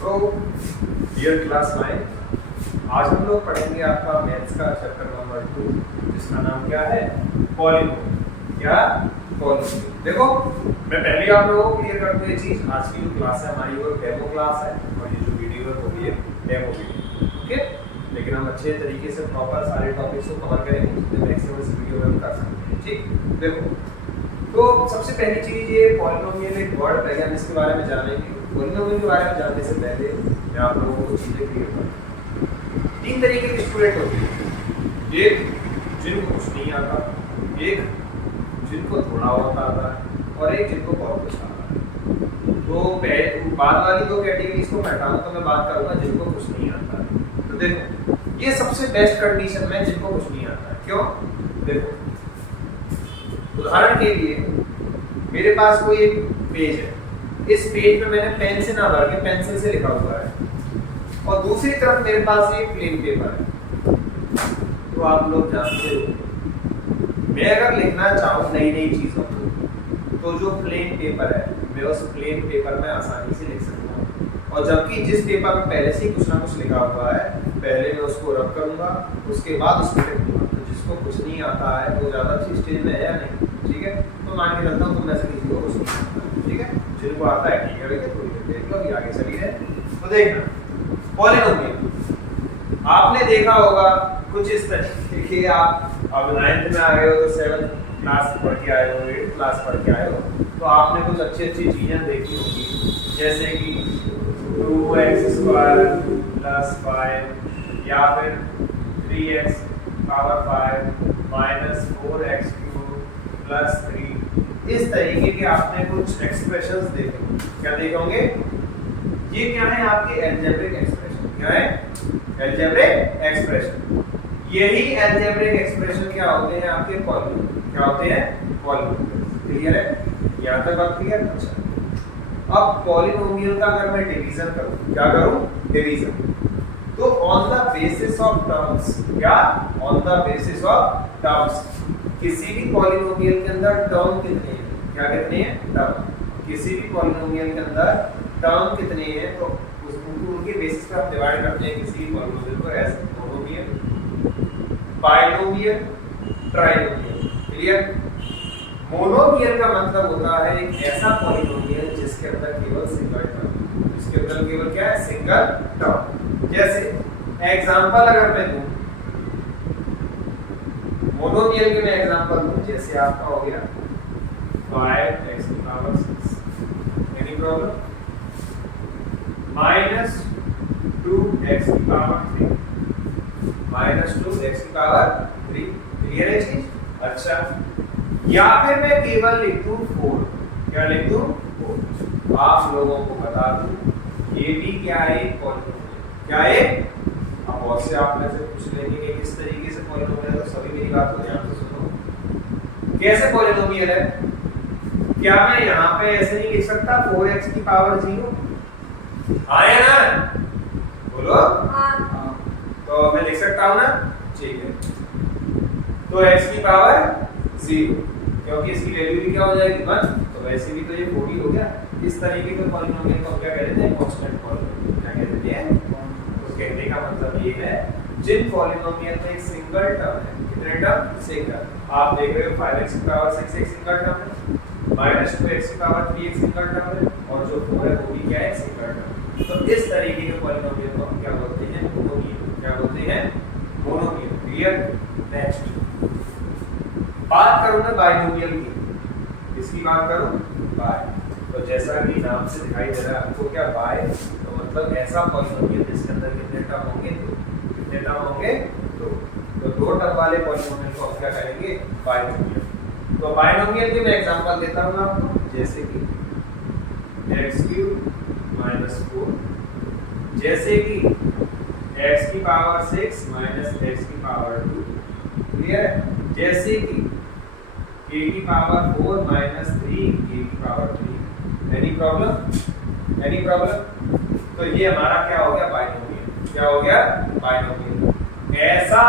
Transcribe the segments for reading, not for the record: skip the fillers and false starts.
तो dear class 9, आज हम लोग पढ़ेंगे आपका मैथ्स का चैप्टर नंबर 2 जिसका नाम क्या है, पॉलिनोमियल। क्या पॉलिनोमियल? देखो मैं पहले आप लोगों को क्लियर कर दूं ये चीज, आज की जो क्लास है हमारी वो डेमो क्लास है और ये जो वीडियो है वो भी है डेमो वीडियो, ओके। लेकिन हम अच्छे तरीके से प्रॉपर सारे टॉपिक्स को कवर करेंगे जितने मैक्सिमम इस वीडियो में हम कर सकते हैं, ठीक। देखो तो सबसे पहली चीज ये पॉलिनोमियल एक वर्ड है, हम इसके बारे में जानेंगे। पॉलिनोमियल के बारे में जानने से पहले मैं आप लोगों को चीजें क्लियर करूं। तीन तरीके के स्टूडेंट होते हैं, एक जिनको कुछ नहीं आता, एक जिनको थोड़ा बहुत आता है और एक जिनको बहुत कुछ आता है। तो बाद वाली दो कैटेगरीज को मैं हटाऊं तो मैं बात करूंगा जिनको कुछ नहीं आता है। तो देखो ये सबसे बेस्ट कंडीशन में जिनको कुछ नहीं आता है। क्यों? देखो उदाहरण के लिए मेरे पास कोई एक पेज है, इस पेज पे मैंने पेन से ना भर के पेंसिल से लिखा हुआ है और दूसरी तरफ मेरे पास एक प्लेन पेपर है। तो आप लोग जानते हो मैं अगर लिखना चाहूँ नई नई चीजों को तो जो प्लेन पेपर है मैं उस प्लेन पेपर में आसानी से लिख सकता हूँ, और जबकि जिस पेपर में पहले से ही कुछ ना कुछ लिखा हुआ है पहले मैं उसको रब करूंगा उसके बाद उसको लिखूंगा। तो जिसको कुछ नहीं आता है वो ज्यादा अच्छी स्टेज में है या नहीं, ठीक है। तो मान के चलता हूँ तुम में से किसी को कुछ नहीं आता, ठीक है। जिनको आता है ठीक है भैया, थोड़ी देख लो, अभी आगे चलिए। तो देखना पॉलिनोमियल आपने देखा होगा कुछ इस तरीके के, आप अब 9th में आ गए हो तो 7th क्लास पढ़ के आए हो, 8th क्लास पढ़ के आए हो, तो आपने कुछ अच्छी अच्छी चीजें देखी होंगी जैसे कि 2x² + 5 या फिर 3x पावर 5 - 4x³ + 3। इस तरीके के आपने कुछ एक्सप्रेशंस देखे। क्या देखे होंगे? ये क्या है? आपके अलजेब्रिक एक्सप्रेशन। क्या है? Algebraic expression. यही अलजेब्रिक एक्सप्रेशन क्या होते हैं? आपके पॉलिनोमियल। क्या होते हैं? पॉलिनोमियल। क्लियर है? यहां तक बात क्लियर? अच्छा, अब पॉलिनोमियल का अगर मैं डिवीजन करूं, क्या करूं? डिवीजन। तो on the basis of terms, क्या? On the basis of terms, किसी भी पॉलिनोमियल के अंदर टर्म कितने हैं? क्या कितने हैं? टर्म। किसी भी पॉलिनोमियल के अंदर टर्म कितने हैं तो उनके बेसिस पे हम डिवाइड करते हैं किसी भी पॉलिनोमियल को as monomial, binomial, trinomial. Clear? Monomial का मतलब होता है एक ऐसा पॉलिनोमियल जिसके अंदर केवल सिंगल टर्म, जिसके अंदर केवल क्या है? Single term. जैसे एग्जांपल अगर मैं दूं मोनोमियल के, मैं एग्जांपल दूं, जैसे आपका हो गया 5x⁻6, any problem, -2x⁻3 clear है चीज? अच्छा, या फिर मैं केवल लिख दूं 4। क्या लिख दूं? 4। आप लोगों को बता दूं ये भी क्या है? पॉलिनोमियल। क्या है? अब बहुत से आप में से पूछ लेंगे कि किस तरीके से पॉलिनोमियल है, तो सभी मेरी बात को ध्यान से सुनो। कैसे पॉलिनोमियल है? क्या मैं यहाँ पे ऐसे नहीं लिख सकता 4x⁻0? आया ना? बोलो हाँ। तो मैं लिख सकता हूँ ना? ठीक है। तो x⁻0 क्योंकि इसकी वैल्यू भी क्या हो जाएगी? 1। तो वैसे भी तो ये 40 हो गया। इस तरीके के पॉलिनोमियल को क्या कहते हैं? Constant polynomial. क्या कहते हैं? तो कहने का मतलब ये है जिन पॉलिनोमियल में एक सिंगल टर्म है। कितने टर्म? सिंगल। आप देख रहे हो 5x⁻6 एक सिंगल टर्म है, -2x⁻3 एक सिंगल टर्म है, और जो 4 है वो भी क्या है? Single term. तो इस तरीके के पॉलिनोमियल को हम क्या बोलते हैं? मोनोमियल। क्या बोलते हैं? मोनोमियल। क्लियर? नेक्स्ट बात करूं मैं बाइनोमियल की। किसकी बात करूं? बाय। तो जैसा कि नाम से दिखाई दे रहा है आपको, क्या बाय तो मतलब ऐसा पॉलिनोमियल जिसके अंदर कितने टर्म होंगे? 2। कितने टर्म होंगे? 2। तो 2 टर्म वाले पॉलिनोमियल को हम क्या कहेंगे? बाइनोमियल। तो बाइनोमियल के मैं एग्जांपल देता हूं आपको, जैसे कि x³ - 4, जैसे कि x⁻6 - x⁻2। क्लियर है? जैसे कि a⁻4 - 3 any problem? Any problem? तो ये हमारा क्या हो गया? बाइनोमियल। क्या हो गया? बाइनोमियल। ऐसा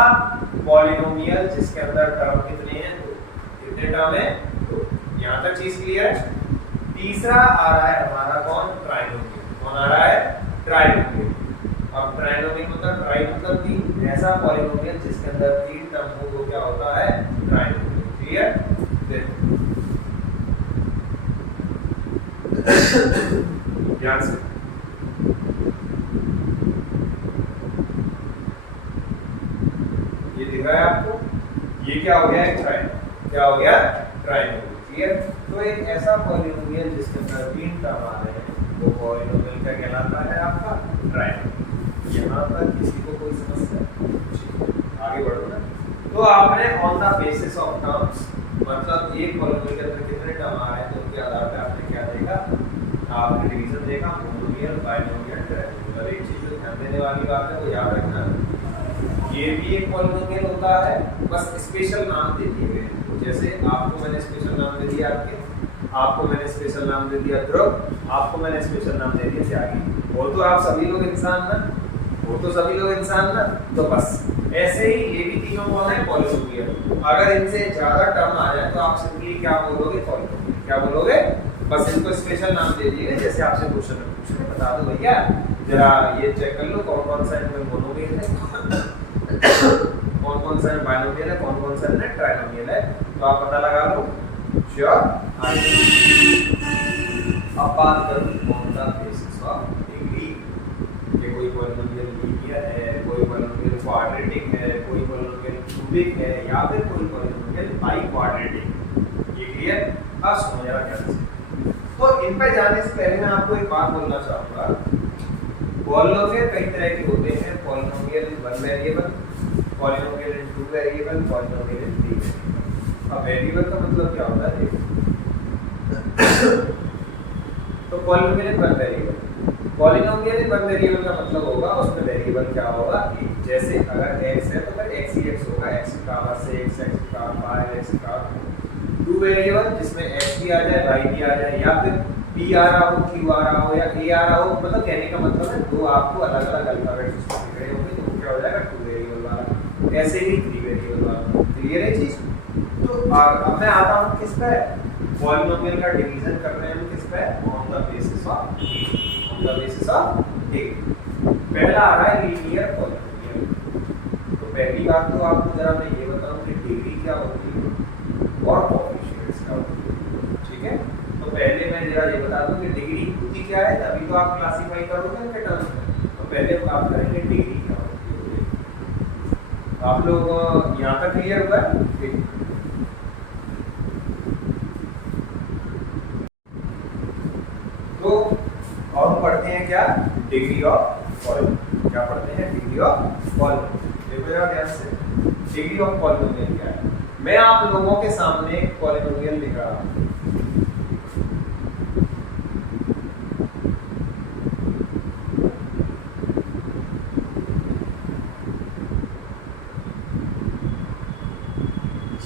पॉलिनोमियल जिसके अंदर टर्म कितने हैं? 2। कितने टर्म है? 2। यहां तक चीज क्लियर है? तीसरा आ रहा है हमारा कौन? ट्राइनोमियल। कौन आ रहा है? ट्राइनोमियल। ऐसा पॉलिनोमियल जिसके अंदर 3 टर्म हो वो क्या होता है? ट्राइनोमियल। क्लियर? देखो ध्यान से, ये दिख रहा है आपको? ये क्या हो गया? एक ट्राइन, क्या हो गया? ट्राइनोमियल। क्लियर? तो एक ऐसा पॉलिनोमियल जिसके अंदर 3 टर्म आ रहे हैं वो पॉलिनोमियल क्या कहलाता है? आपका ट्राइनोमियल। यहाँ तक किसी को कोई समस्या? आगे बढ़ो ना। तो आपने on the basis of terms, मतलब एक पॉलिनोमियल के अंदर कितने टर्म आ रहे हैं तो उनके आधार पे आपने क्या देगा? आपने डिवीजन देगा, मोनोमियल, बाइनोमियल, ट्राइनोमियल। एक चीज जो ध्यान देने वाली बात है वो याद रखना, ये भी एक पॉलिनोमियल होता है, बस स्पेशल नाम दे दिए गए हैं। जैसे आपको मैंने स्पेशल नाम दे दिया आपको मैंने स्पेशल नाम दे दिया ध्रुव, आपको मैंने स्पेशल नाम दे दिया त्यागी। वो तो आप सभी लोग इंसान ना, वो तो सभी लोग इंसान ना, तो बस ऐसे ही ये भी तीनों कौन है? पॉलिनोमियल। अगर इनसे ज्यादा टर्म आ जाए तो आप सिंपली क्या बोलोगे? पॉलिनोमियल। क्या बोलोगे? बस इनको स्पेशल नाम दे दिए जैसे आपसे क्वेश्चन में पूछे, बता दो भैया जरा ये चेक कर लो कौन कौन सा इनमें मोनोमियल है, कौन कौन सा बाइनोमियल है, कौन कौन सा ट्राइनोमियल है, तो आप पता लगा लो। श्योर? अब बात करूं on the basis of degree कि कोई पॉलिनोमियल लीनियर है, कोई पॉलिनोमियल क्वाड्रेटिक है, कोई पॉलिनोमियल क्यूबिक है या फिर कोई पॉलिनोमियल बाई क्वाड्रेटिक। ये क्लियर? अब समझ आ गया। तो इन पे जाने से पहले मैं आपको एक बात बोलना चाहूंगा, पॉलिनोमियल कई तरह के होते हैं। पॉलिनोमियल इन 1 वेरिएबल, पॉलिनोमियल इन 2 वेरिएबल, पॉलिनोमियल इन 3 वेरिएबल। अब वेरिएबल का मतलब क्या होता है? तो पॉलिनोमियल इन 1 वेरिएबल, पॉलिनोमियल इन 1 वेरिएबल का मतलब होगा उसमें वेरिएबल क्या होगा? जैसे अगर x है तो फिर x ही x होगा, x की पावर 6, x की पावर 5, x की पावर 2 वेरिएबल जिसमें x भी आ जाए, y भी आ जाए, या फिर p आ रहा हो, q आ रहा हो या a आ रहा हो। मतलब कहने का मतलब है दो आपको अलग अलग अल्फाबेट सिस्टम दिख रहे होंगे तो क्या हो जाएगा? 2 वेरिएबल वाला, ऐसे ही 3 वेरिएबल वाला। क्लियर है चीज? तो अब मैं आता हूं किस पे? पॉलिनोमियल का डिवीजन कर रहे हैं हम किस पे? On the basis of degree. पहला आ रहा है लीनियर पॉलिनोमियल। तो पहली बात तो आपको जरा मैं ये बताऊं कि डिग्री क्या होती है और कोएफिशिएंट्स क्या होती है। ठीक है? तो पहले मैं जरा ये बता दूं कि डिग्री होती क्या है, तभी तो आप क्लासिफाई करोगे इनके टर्म्स में। तो पहले बात करेंगे डिग्री क्या होती है। आप लोग यहाँ तक क्लियर हुआ है? ठीक। तो और हम पढ़ते हैं क्या? Degree of polynomial. क्या पढ़ते हैं? Degree of polynomial. देखो जरा ध्यान से, डिग्री ऑफ पॉलिनोमियल क्या है? मैं आप लोगों के सामने एक पॉलिनोमियल लिख रहा हूं।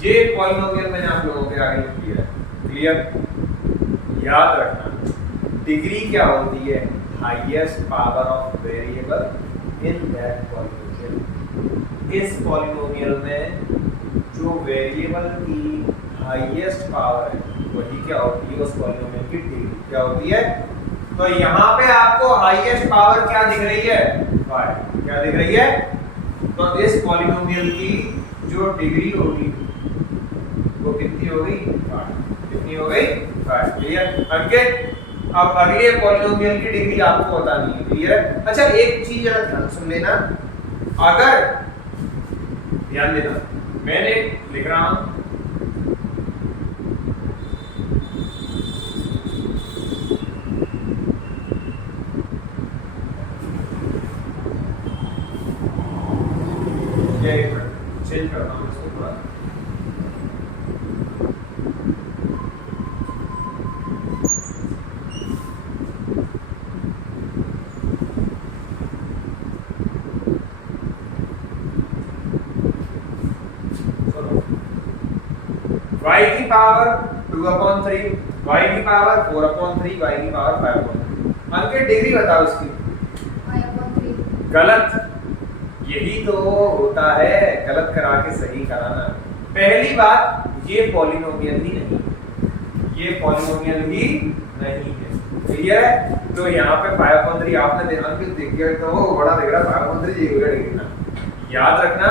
ये पॉलिनोमियल मैंने आप लोगों के आगे लिख दिया है। क्लियर? याद रखना डिग्री क्या होती है? Highest power of variable in that polynomial. इस पॉलिनोमियल में जो वेरिएबल की हाईएस्ट पावर है वही क्या होती है? उस पॉलिनोमियल की डिग्री क्या होती है? तो यहाँ पे आपको हाईएस्ट पावर क्या दिख रही है? 5। क्या दिख रही है? तो इस पॉलिनोमियल की जो डिग्री होगी वो कितनी हो गई? 5। कितनी हो गई? 5। क्लियर? अंकित अब अगले पॉलिनोमियल की डिग्री आपको बतानी है। क्लियर? अच्छा एक चीज जरा ध्यान सुन लेना, अगर ध्यान देना मैंने लिख रहा हूं चेंज करता हूं इसको थोड़ा। y की पावर 2/3, y की पावर 4/3, y की पावर 5/3। अंकित डिग्री बताओ इसकी। y/3। गलत। यही तो होता है गलत करा के सही कराना। पहली बात ये पॉलिनोमियल ही नहीं, ये पॉलिनोमियल ही नहीं है। क्लियर है? तो यहाँ पे 5/3 आपने अंकित देख दिया तो वो बड़ा दिख रहा है 5/3 ये डिग्री ना, याद रखना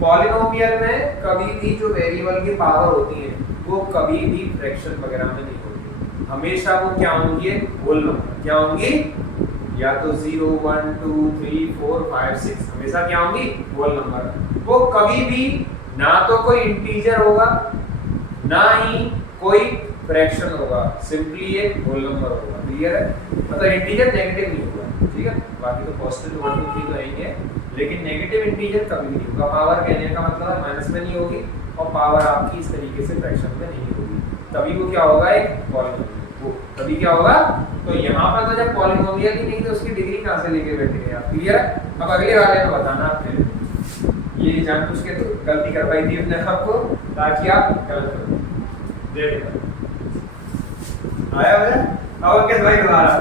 पॉलिनोमियल में कभी भी जो वेरिएबल की पावर होती है वो कभी भी फ्रैक्शन वगैरह में नहीं होती, हमेशा वो क्या होंगी, होल नंबर। क्या होंगी, या तो 0 1 2 3 4 5 6 हमेशा क्या होंगी, होल नंबर। वो कभी भी ना तो कोई इंटीजर होगा ना ही कोई फ्रैक्शन होगा, सिंपली एक होल नंबर होगा। क्लियर है, मतलब इंटीजर नेगेटिव नहीं होगा, ठीक है। बाकी तो पॉजिटिव 1 2 3 तो आएंगे, लेकिन नेगेटिव इंटीजर कभी नहीं होगा। पावर कहने का मतलब है माइनस में नहीं होगी और पावर आपकी इस तरीके से फ्रैक्शन में नहीं होगी, तभी वो क्या होगा, एक पॉलिनोमियल। वो तभी क्या होगा, तो यहाँ पर तो जब पॉलिनोमियल ही नहीं तो उसकी डिग्री कहाँ से लेके बैठे आप। क्लियर है, अब अगले वाले में बताना आपने ये जानबूझ के तो गलती करवाई थी अपने आपको ताकि आप गलत करो। देखो आया भैया, अब क्या भाई दोबारा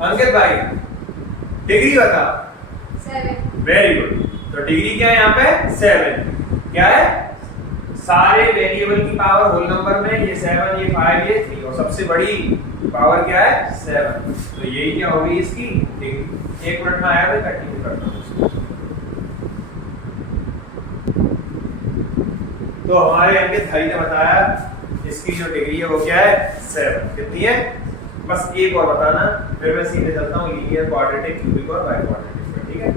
अंकित भाई डिग्री बता। 7। वेरी गुड, तो डिग्री क्या है यहाँ पे, 7। क्या है, सारे वेरिएबल की पावर होल नंबर में ये 7 ये 5 ये 3 और सबसे बड़ी पावर क्या है, 7। तो यही क्या होगी इसकी डिग्री। 1 मिनट में आया था, कंटिन्यू करता हूँ। तो हमारे अंकित भाई ने बताया इसकी जो डिग्री है वो क्या है, 7। कितनी है, बस एक और बताना, फिर मैं सीधे चलता हूँ लीनियर क्वाड्रेटिक, क्यूबिक और बाई क्वाड्रेटिक पे, ठीक है।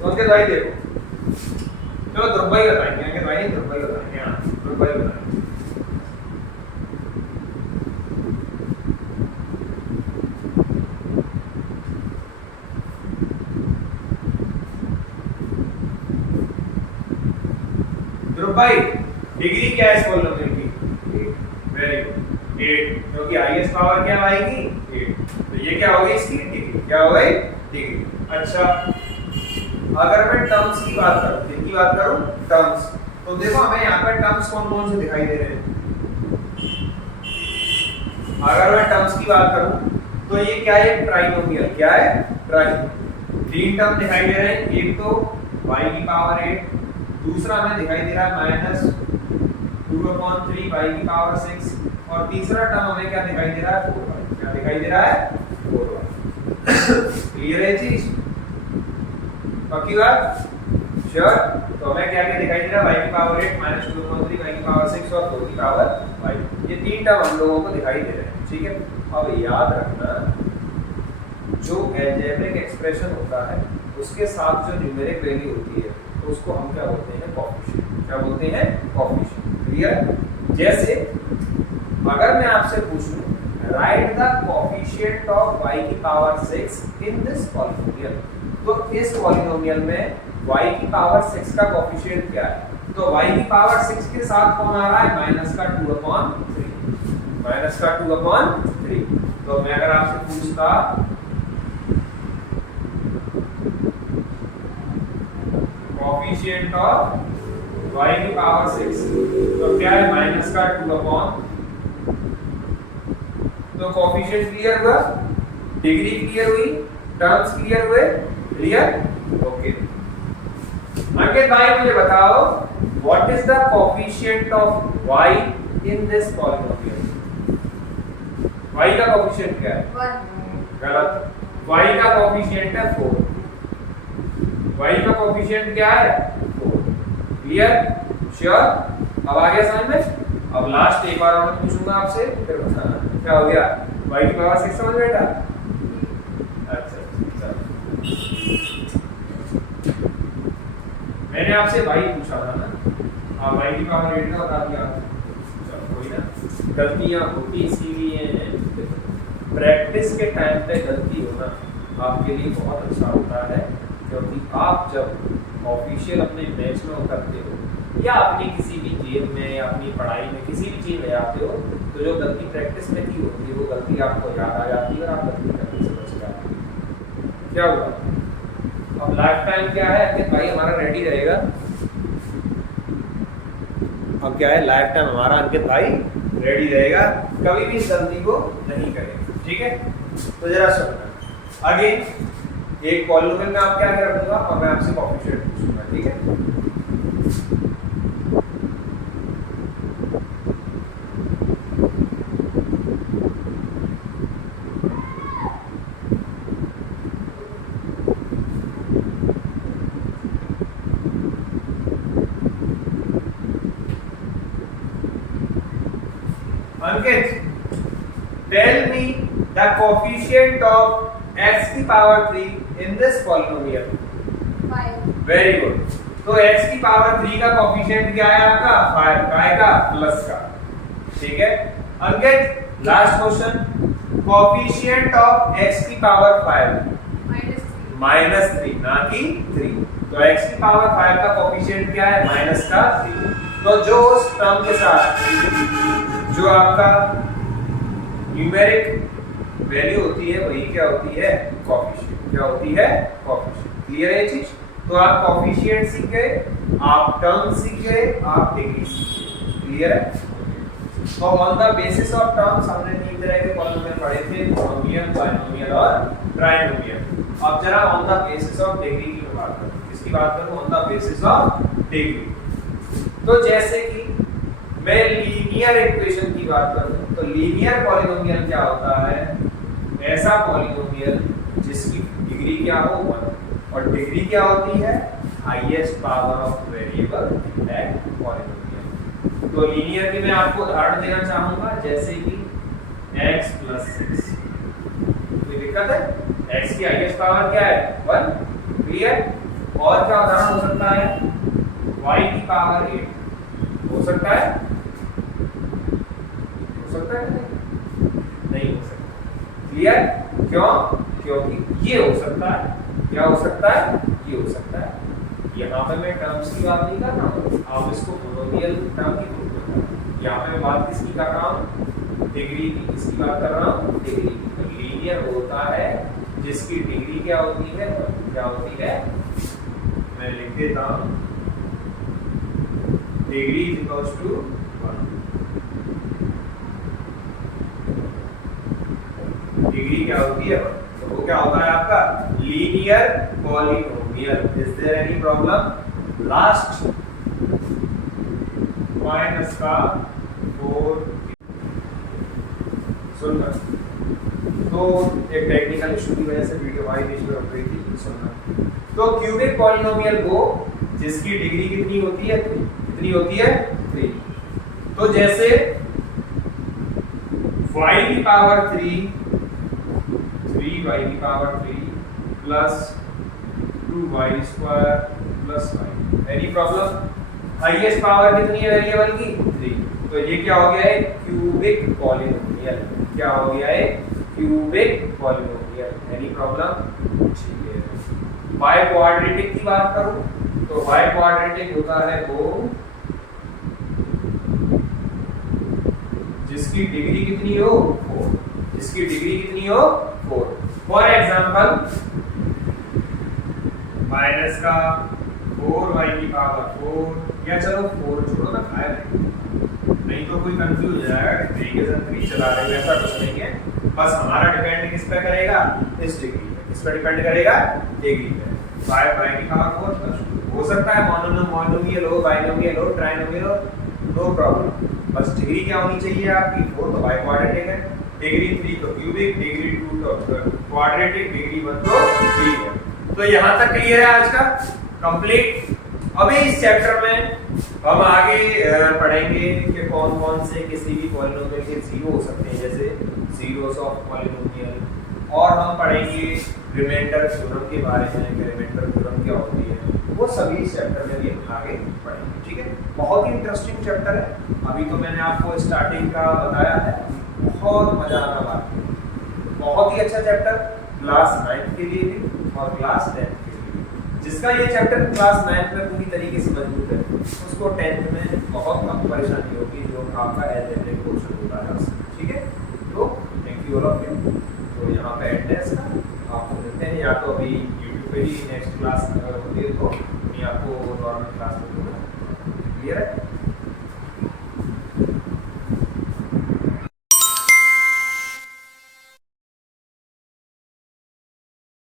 तो अंकित भाई देखो, चलो ध्रुव भाई बताएंगे, अंकित भाई ध्रुव भाई बताएंगे। हाँ ध्रुव भाई बताएंगे। ध्रुव भाई डिग्री क्या है इस होल नंबर की, वेरी गुड 8, क्योंकि हाईएस्ट पावर क्या आएगी 8, तो ये क्या होगी इसकी डिग्री, क्या हो गई डिग्री। अच्छा अगर मैं टर्म्स की बात करूं, किसकी बात करूं, टर्म्स, तो देखो हमें यहाँ पर टर्म्स कौन कौन से दिखाई दे रहे हैं। अगर मैं टर्म्स की बात करूं तो ये क्या है, ट्राइनोमियल, क्या है ट्राइनोमियल। 3 टर्म दिखाई दे रहे हैं, एक तो y की पावर 8, दूसरा हमें दिखाई दे रहा है -2/3 y की पावर 6 और तीसरा टर्म हमें क्या दिखाई दे रहा है, 4y। क्या दिखाई दे रहा है, 4y। क्लियर है चीज, पक्की बात, श्योर। तो हमें क्या क्या दिखाई दे रहा है, y की पावर 8 -2/3 y की पावर 6 और 4 की पावर 5। ये 3 टर्म हम लोगों को दिखाई दे रहे हैं, ठीक है। अब याद रखना जो अलजेब्रिक एक्सप्रेशन होता है उसके साथ जो न्यूमेरिक वैल्यू होती है तो उसको हम क्या बोलते हैं, कोएफिशिएंट। क्या बोलते हैं, कोएफिशिएंट। क्लियर। जैसे अगर मैं आपसे पूछूं right the coefficient of y की पावर 6 इन दिस पॉलिनोमियल, तो इस पॉलिनोमियल में y की पावर 6 का कोएफिशिएंट क्या है, तो y की पावर 6 के साथ कौन आ रहा है, -2/3, -2/3। तो मैं अगर आपसे पूछता कोएफिशिएंट ऑफ y की पावर 6, तो क्या है -2/, तो कोएफिशिएंट क्लियर हुआ, डिग्री क्लियर हुई, टर्म्स क्लियर हुए, क्लियर, ओके। अंकित भाई मुझे बताओ what is the coefficient of y in this polynomial. y का कोएफिशिएंट क्या है, 1। गलत, y का कोएफिशिएंट है 4। y का कोएफिशिएंट क्या है, 4। Clear, sure. अब आ गया समझ में। अब लास्ट एक बार और पूछूंगा आपसे, फिर बताना क्या हो गया, y की पावर 6 समझ बेटा। अच्छा मैंने आपसे y पूछा था ना, हाँ y की पावर 8 का बता दिया। चलो कोई ना, गलतियां होती इसीलिए हैं, प्रैक्टिस के टाइम पे गलती होना आपके लिए बहुत अच्छा होता है, क्योंकि आप जब ऑफिशियल अपने मैच में उतरते हो या अपनी किसी भी गेम में या अपनी पढ़ाई में किसी भी चीज़ में आते हो तो जो गलती प्रैक्टिस में की होती है वो गलती आपको याद आ जाती है और आप गलती करने से बच जाते हैं। क्या हुआ, अब लाइफ टाइम क्या है कि भाई हमारा रेडी रहेगा। अब क्या है, लाइफ टाइम हमारा अंकित भाई रेडी रहेगा, कभी भी इस गलती को नहीं करेगा, ठीक है। तो जरा सुनना, अगेन एक पॉलिनोमियल में आप क्या कर दूंगा और मैं आपसे कोएफिशिएंट पूछूंगा, ठीक है। Ankit, tell me the coefficient of x की power 3 in this polynomial. 5। Very good. तो x की पावर 3 का कोएफिशिएंट क्या है आपका? 5। काय का? प्लस का। ठीक है Ankit, last question, coefficient of x की पावर 5 -3 ना कि 3। तो x की पावर 5 का कोएफिशिएंट क्या है? माइनस का 3। तो जो उस टर्म के साथ जो आपका न्यूमेरिक वैल्यू होती है वही क्या होती है? कोएफिशिएंट। क्या होती है? कोएफिशिएंट। क्लियर है ये चीज? तो आप कोएफिशिएंट सीख गए, आप टर्म सीख गए, आप डिग्री सीख गए। क्लियर है? तो on the basis of terms हमने 3 तरह के पॉलिनोमियल पढ़े थे, मोनोमियल, बाइनोमियल और ट्राइनोमियल। अब जरा on the basis of degree की बात करूं। किसकी बात करूं? On the basis of degree. तो जैसे कि मैं लीनियर इक्वेशन की बात करूं तो लीनियर पॉलिनोमियल क्या होता है? ऐसा पॉलिनोमियल जिसकी डिग्री क्या हो? 1। और डिग्री क्या होती है? Highest power of variable in that polynomial. तो लीनियर की मैं आपको उदाहरण देना चाहूंगा, जैसे कि x + 6। कोई दिक्कत है? x की हाईएस्ट पावर क्या है? 1। क्लियर? और क्या उदाहरण हो सकता है? y की पावर 8 हो सकता है? हो सकता है? नहीं हो सकता। क्लियर? क्यों? क्योंकि ये हो सकता है। क्या हो सकता है? ये हो सकता है। यहाँ पे मैं टर्म्स की बात नहीं कर रहा हूँ, आप इसको मोनोमियल टर्म की बात कर रहा हूँ। यहाँ पे मैं बात किसकी कर रहा हूँ? डिग्री की। किसकी बात कर रहा हूँ? डिग्री की। तो लीनियर होता है जिसकी डिग्री क्या होती है? क्या होती है? मैं लिख देता हूँ, डिग्री = 1। डिग्री क्या होती है? तो वो क्या होता है आपका? Linear polynomial. Is there any problem? Last minus का 4। सुनना, तो एक टेक्निकल इशू की वजह से वीडियो भाई बीच में रुक गई थी। सुनना, तो क्यूबिक पॉलिनोमियल वो जिसकी डिग्री कितनी होती है? 3। कितनी होती है? 3। तो जैसे y की पावर 3 3y की power 3 plus 2y² plus y। Any problem? Highest power कितनी है वेरिएबल की? 3। तो ये क्या हो गया है? Cubic polynomial. क्या हो गया है? Cubic polynomial. Any problem? ठीक है। बाय क्वाड्रेटिक की बात करूं तो बाय क्वाड्रेटिक होता है वो जिसकी डिग्री कितनी हो? 4। जिसकी डिग्री कितनी हो? 4। फॉर एग्जांपल, माइनस का 4y की पावर 4, या चलो 4 छोड़ो ना, 5 नहीं तो कोई कंफ्यूज हो जाएगा तरीके से 3 चला रहे हैं। ऐसा कुछ नहीं है, बस हमारा डिपेंड किस पे करेगा? इस डिग्री पे। किस पे डिपेंड करेगा? डिग्री पे। 5y की पावर 4 प्लस 2 हो सकता है मोनोमियल हो, बाइनोमियल हो, ट्राइनोमियल हो, नो प्रॉब्लम। बस डिग्री क्या होनी चाहिए आपकी? 4 तो बाय क्वाड्रेटिक है, डिग्री 3 तो क्यूबिक, डिग्री 2 तो क्वाड्रेटिक, डिग्री 1 तो ठीक है। तो यहाँ तक क्लियर है आज का? कंप्लीट। अभी इस चैप्टर में हम आगे पढ़ेंगे कि कौन कौन से किसी भी पॉलिनोमियल के जीरो हो सकते हैं, जैसे जीरोस ऑफ पॉलिनोमियल, और हम पढ़ेंगे रिमाइंडर थ्योरम के बारे में कि रिमाइंडर थ्योरम क्या होती है। वो सभी इस चैप्टर में भी हम आगे पढ़ेंगे। ठीक है, बहुत ही इंटरेस्टिंग चैप्टर है। अभी तो मैंने आपको स्टार्टिंग का बताया है, बहुत मजा आना बात है। बहुत ही अच्छा चैप्टर क्लास 9 के लिए भी और क्लास 10 के लिए भी। जिसका ये चैप्टर क्लास 9 में पूरी तरीके से मजबूत है, उसको 10th में बहुत कम परेशानी होगी जो आपका एल्जेब्रिक पोर्शन होता है उसमें। ठीक है, तो thank you all of you. तो यहाँ पे एड्रेस का आपको मिलते हैं, या तो अभी यूट्यूब पे ही नेक्स्ट क्लास अगर होती है तो मैं आपको नॉर्मल क्लास में दूंगा। क्लियर है?